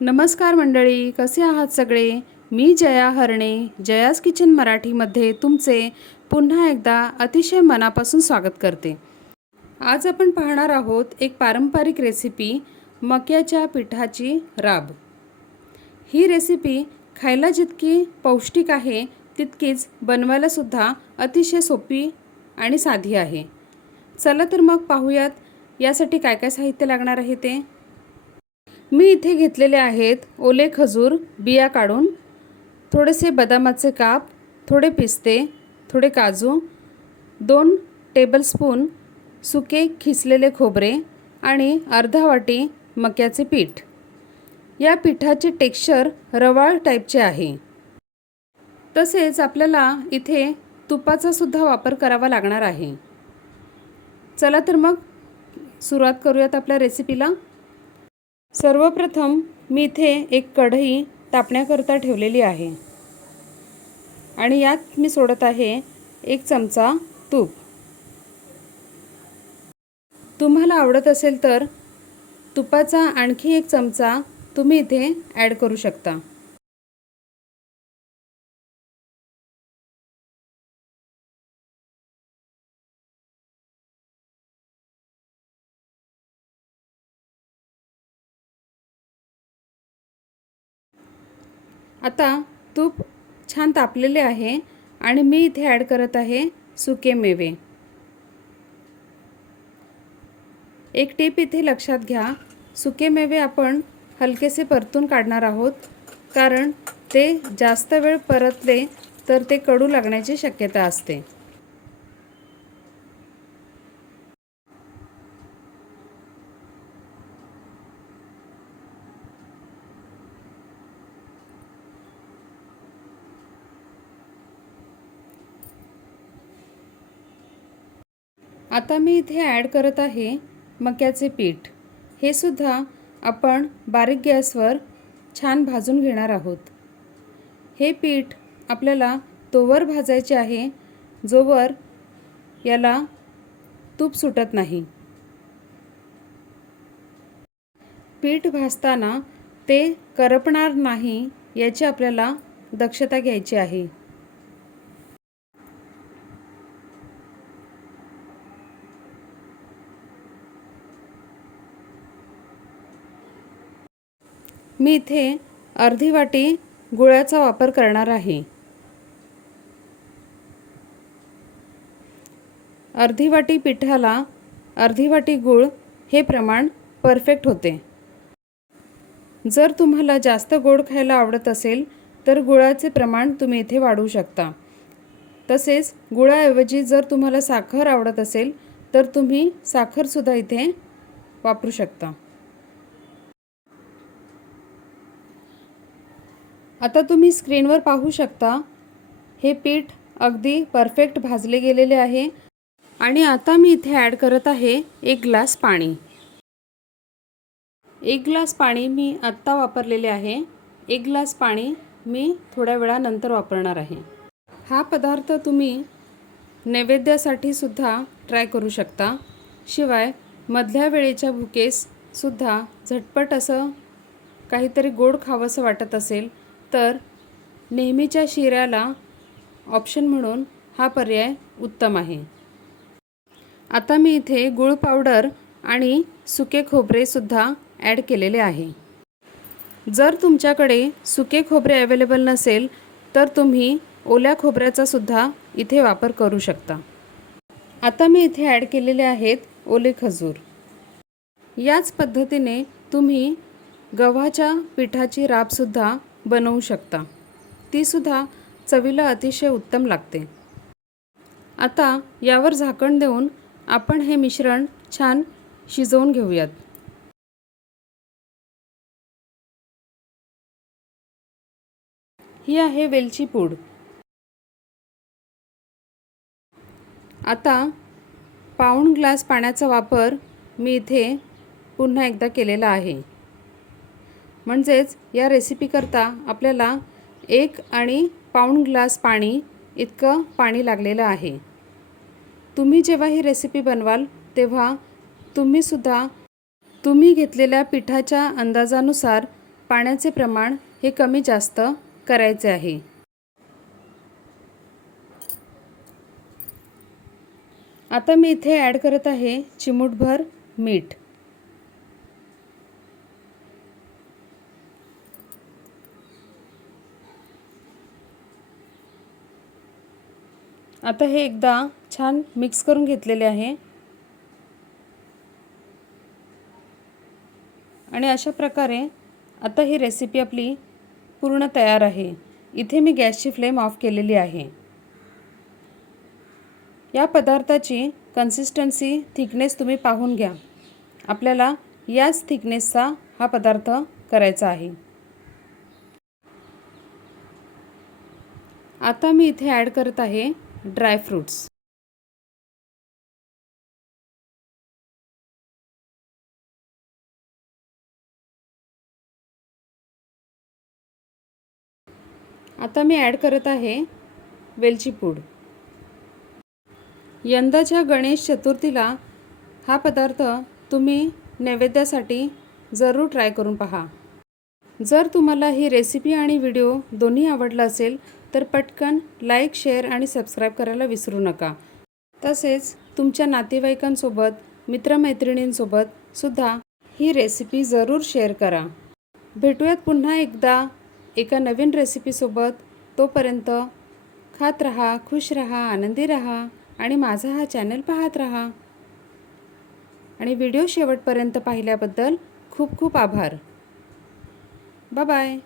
नमस्कार मंडळी, कसे आहात सगळे? मी जया हरणे, जयाज किचन मराठीमध्ये तुमचे पुन्हा एकदा अतिशय मनापासून स्वागत करते। आज आपण पाहणार आहोत एक पारंपरिक रेसिपी, मक्याच्या पिठाची राब। ही रेसिपी खायला जितकी पौष्टिक आहे तितकीच बनवायला सुद्धा अतिशय सोपी आणि साधी आहे। चला तर मग पाहूयात यासाठी काय काय साहित्य लागणार आहे ते। मी इथे घेतलेले आहेत ओले खजूर बिया काढून, थोडेसे बदामाचे काप, थोडे पिस्ते, थोडे काजू, 2 टेबलस्पून सुके खिसलेले खोबरे आणि अर्धा वाटी मक्याचे पीठ। या पिठाचे टेक्स्चर रवाळ टाईपचे आहे। तसेच आपल्याला इथे तुपाचा सुद्धा वापर करावा लागणार आहे। चला तर मग सुरुवात करूयात आपल्या रेसिपीला। सर्वप्रथम मी इथे एक कढई तापण्याकरता ठेवलेली आहे आणि यात मी सोडत आहे 1 चमचा तूप। तुम्हाला आवडत असेल तर तुपाचा आणखी 1 चमचा तुम्ही इथे ॲड करू शकता। आता तूप छान तापलेले आहे आणि मी इथे ॲड करत आहे सुके मेवे। एक टिप इथे लक्षात घ्या, सुके मेवे आपण हलकेसे परतून काढणार आहोत, कारण ते जास्त वेळ परतले तर ते कडू लागण्याची शक्यता असते। आता मी इथे ॲड करत आहे मक्याचे पीठ। हे सुद्धा आपण बारीक गॅसवर छान भाजून घेणार आहोत। हे पीठ आपल्याला तोवर भाजायचे आहे जोवर याला तूप सुटत नाही। पीठ भाजताना ते करपणार नाही याची आपल्याला दक्षता घ्यायची आहे। मी इथे अर्धी वाटी गुळाचा वापर करणार आहे। अर्धी वाटी पिठाला अर्धी वाटी गूळ हे प्रमाण परफेक्ट होते। जर तुम्हाला जास्त गोड खायला आवडत असेल तर गुळाचे प्रमाण तुम्ही इथे वाढवू शकता। तसेच गुळाऐवजी जर तुम्हाला साखर आवडत असेल तर तुम्ही साखर सुद्धा इथे वापरू शकता। आता तुम्ही स्क्रीनवर पाहू शकता हे पीठ अगदी परफेक्ट भाजले गेलेले आहे आणि आता मी इथे ॲड करत आहे 1 ग्लास पाणी। 1 ग्लास पाणी मी आत्ता वापरलेले आहे। 1 ग्लास पाणी मी थोड्या वेळानंतर वापरणार आहे। हा पदार्थ तुम्ही नैवेद्यासाठी सुद्धा ट्राय करू शकता। शिवाय मधल्या वेळेच्या भुकेस सुद्धा झटपट असं काहीतरी गोड खावंसं वाटत असेल तर नेहमीच्या शिऱ्याला ऑप्शन म्हणून हा पर्याय उत्तम आहे। आता मी इथे गूळ पावडर आणि सुके खोबरे सुद्धा ॲड केलेले आहे। जर तुमच्याकडे सुके खोबरे अवेलेबल नसेल तर तुम्ही ओल्या खोबऱ्याचा सुद्धा इथे वापर करू शकता। आता मी इथे ॲड केलेले आहेत ओले खजूर। याच पद्धतीने तुम्ही गव्हाच्या पिठाची राब सुद्धा बनवू शकता। ती सुद्धा चवीला अतिशय उत्तम लागते। आता यावर झाकण देऊन आपण हे मिश्रण छान शिजवून घेऊयात। ही आहे वेलची पूड। आता पाऊण ग्लास पाण्याचा वापर मी इथे पुन्हा एकदा केलेला आहे। म्हणजेच या रेसिपी करता आपल्याला 1 आणि पाऊण ग्लास पाणी इतकं पाणी लागलेलं आहे। तुम्ही जेव्हा ही रेसिपी बनवाल तेव्हा तुम्ही घेतलेल्या पिठाच्या अंदाजानुसार पाण्याचे प्रमाण हे कमी जास्त करायचे आहे. आता मी इथे ॲड करत आहे चिमूटभर मीठ. आता हे एकदा छान मिक्स करून घेतलेले आहे आणि अशा प्रकारे आता ही रेसिपी आपली पूर्ण तयार आहे. इथे मी गॅसची फ्लेम ऑफ केलेली आहे. या पदार्थाची कन्सिस्टन्सी थिकनेस तुम्ही पाहून घ्या. आपल्याला याच थिकनेसचा हा पदार्थ करायचा आहे. आता मी इथे ॲड करत आहे ड्राय फ्रूट्स. आता मी ॲड करत आहे वेलची पूड. यंदाच्या गणेश चतुर्थीला हा पदार्थ तुम्ही नैवेद्यासाठी जरूर ट्राय करून पहा. जर तुम्हाला ही रेसिपी आणि व्हिडिओ दोन्ही आवडला असेल तर पटकन लाईक, शेअर आणि सबस्क्राईब करायला विसरू नका. तसेच तुमच्या नातेवाईकांसोबत, मित्रमैत्रिणींसोबत सुद्धा ही रेसिपी जरूर शेअर करा. भेटूयात पुन्हा एकदा एका नवीन रेसिपीसोबत. तोपर्यंत खात रहा, खुश रहा, आनंदी रहा आणि माझा हा चॅनल पाहत रहा. आणि व्हिडिओ शेवटपर्यंत पाहिल्याबद्दल खूप खूप आभार. Bye bye.